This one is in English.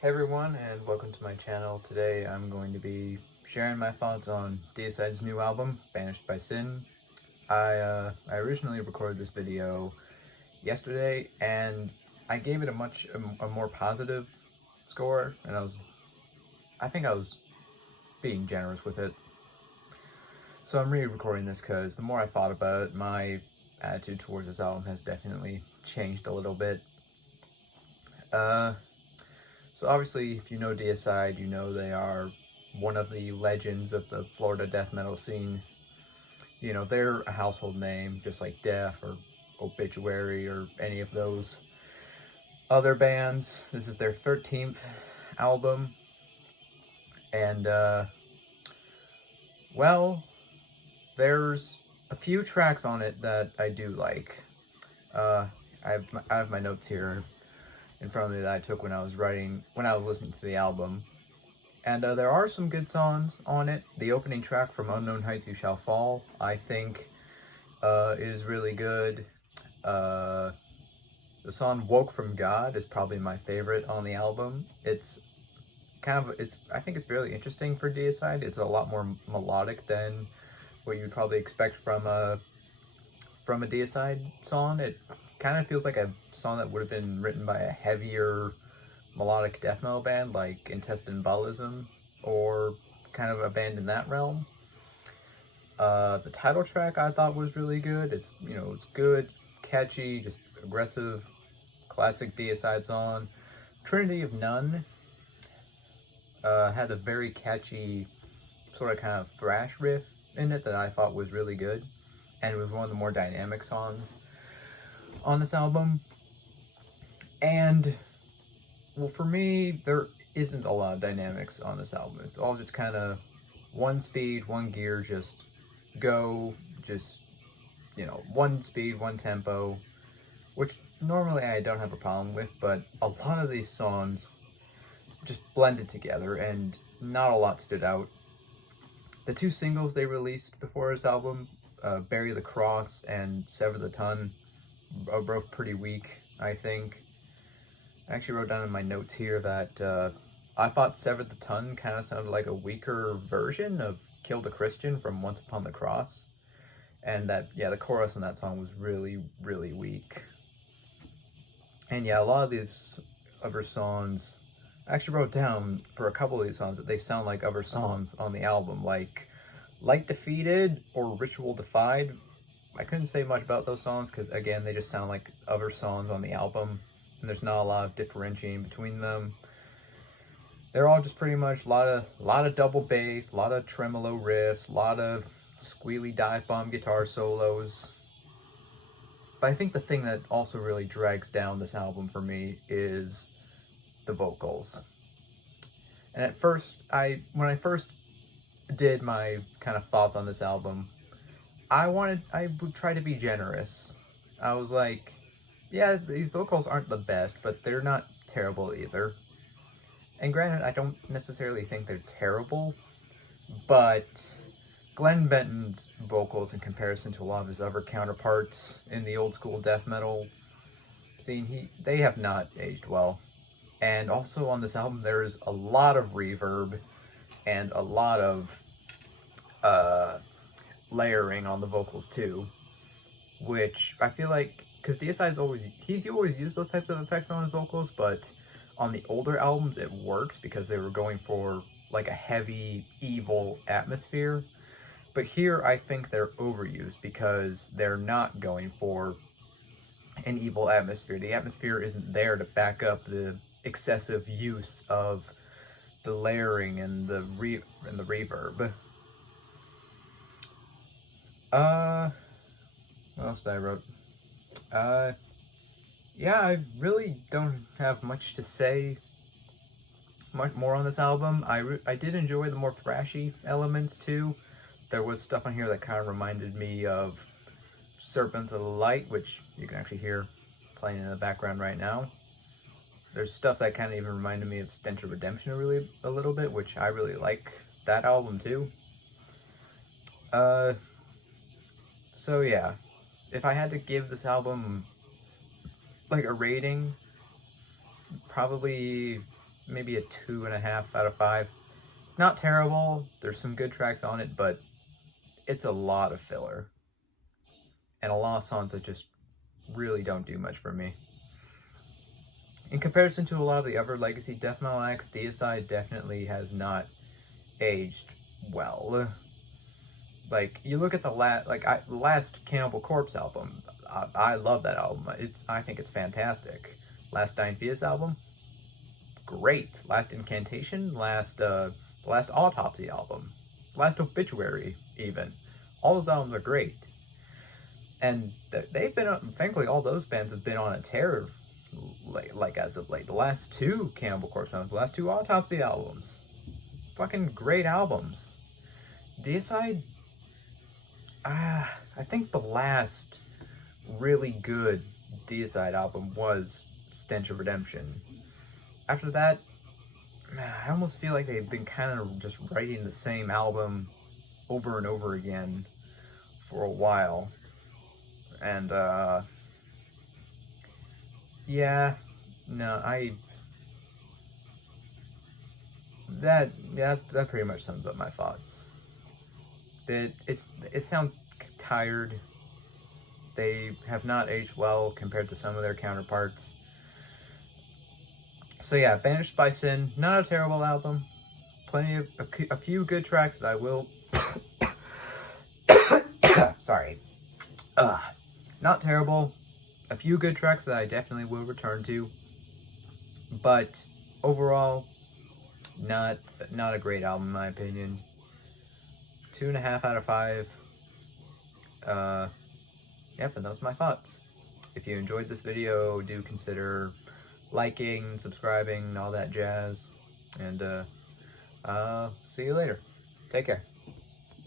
Hey everyone, and welcome to my channel. Today I'm going to be sharing my thoughts on Deicide's new album, Banished by Sin. I originally recorded this video yesterday, and I gave it a more positive score, and I think I was being generous with it. So I'm re-recording this because the more I thought about it, my attitude towards this album has definitely changed a little bit. So obviously, if you know Deicide, you know they are one of the legends of the Florida death metal scene. You know, they're a household name, just like Death or Obituary or any of those other bands. This is their 13th album, and well, there's a few tracks on it that I do like. I have my notes here in front of me that I took when I was listening to the album. And there are some good songs on it. The opening track from Unknown Heights You Shall Fall, I think, is really good. The song Woke From God is probably my favorite on the album. I think it's really interesting for Deicide. It's a lot more melodic than what you'd probably expect from a Deicide song. It kind of feels like a song that would have been written by a heavier melodic death metal band like Intestine Ballism, or kind of a band in that realm. The title track I thought was really good. It's good, catchy, just aggressive, classic Deicide song. Trinity of None had a very catchy sort of kind of thrash riff in it that I thought was really good, and it was one of the more dynamic songs on this album. And well, for me, there isn't a lot of dynamics on this album. It's all just kind of one speed, one gear, just go, one speed, one tempo, which normally I don't have a problem with, but a lot of these songs just blended together and not a lot stood out. The two singles they released before this album, Bury the Cross and Sever the Tongue, are both pretty weak, I think. I actually wrote down in my notes here that I thought Sever the Tongue kind of sounded like a weaker version of Kill the Christian from Once Upon the Cross. And that, the chorus in that song was really, really weak. And yeah, a lot of these other songs, I actually wrote down for a couple of these songs that they sound like other songs on the album, like Light Defeated or Ritual Defied. I couldn't say much about those songs because, again, they just sound like other songs on the album, and there's not a lot of differentiating between them. They're all just pretty much a lot of double bass, a lot of tremolo riffs, a lot of squealy dive bomb guitar solos. But I think the thing that also really drags down this album for me is the vocals. And at first, when I first did my kind of thoughts on this album, I would try to be generous. I was like, yeah, these vocals aren't the best, but they're not terrible either. And granted, I don't necessarily think they're terrible, but Glenn Benton's vocals in comparison to a lot of his other counterparts in the old school death metal scene, they have not aged well. And also on this album, there's a lot of reverb and a lot of layering on the vocals too, which I feel like, because Deicide's always used those types of effects on his vocals, but on the older albums it worked because they were going for like a heavy, evil atmosphere. But here I think they're overused because they're not going for an evil atmosphere. The atmosphere isn't there to back up the excessive use of the layering and the reverb. What else did I wrote? Yeah, I really don't have much to say much more on this album. I did enjoy the more thrashy elements too. There was stuff on here that kind of reminded me of Serpents of the Light, which you can actually hear playing in the background right now. There's stuff that kind of even reminded me of Stench of Redemption a little bit, which I really like that album too. So yeah, if I had to give this album like a rating, probably maybe a 2.5 out of 5. It's not terrible. There's some good tracks on it, but it's a lot of filler. And a lot of songs that just really don't do much for me. In comparison to a lot of the other legacy death metal acts, Deicide definitely has not aged well. Like, you look at the last Cannibal Corpse album. I love that album. I think it's fantastic. Last Dying Fetus album, great. Last Incantation, the last Autopsy album, last Obituary, even. All those albums are great. And they've been, thankfully, all those bands have been on a tear, like as of late. The last 2 Cannibal Corpse albums, the last 2 Autopsy albums, fucking great albums. Deicide, I think the last really good Deicide album was Stench of Redemption. After that, I almost feel like they've been kind of just writing the same album over and over again for a while. And, yeah, no, that pretty much sums up my thoughts. It sounds tired. They have not aged well compared to some of their counterparts. So yeah, Banished by Sin, not a terrible album. Plenty of, a few good tracks that I will... Sorry. Not terrible. A few good tracks that I definitely will return to. But overall, not a great album in my opinion. 2.5 out of 5. Yep, and those are my thoughts. If you enjoyed this video, do consider liking, subscribing, all that jazz. And see you later. Take care.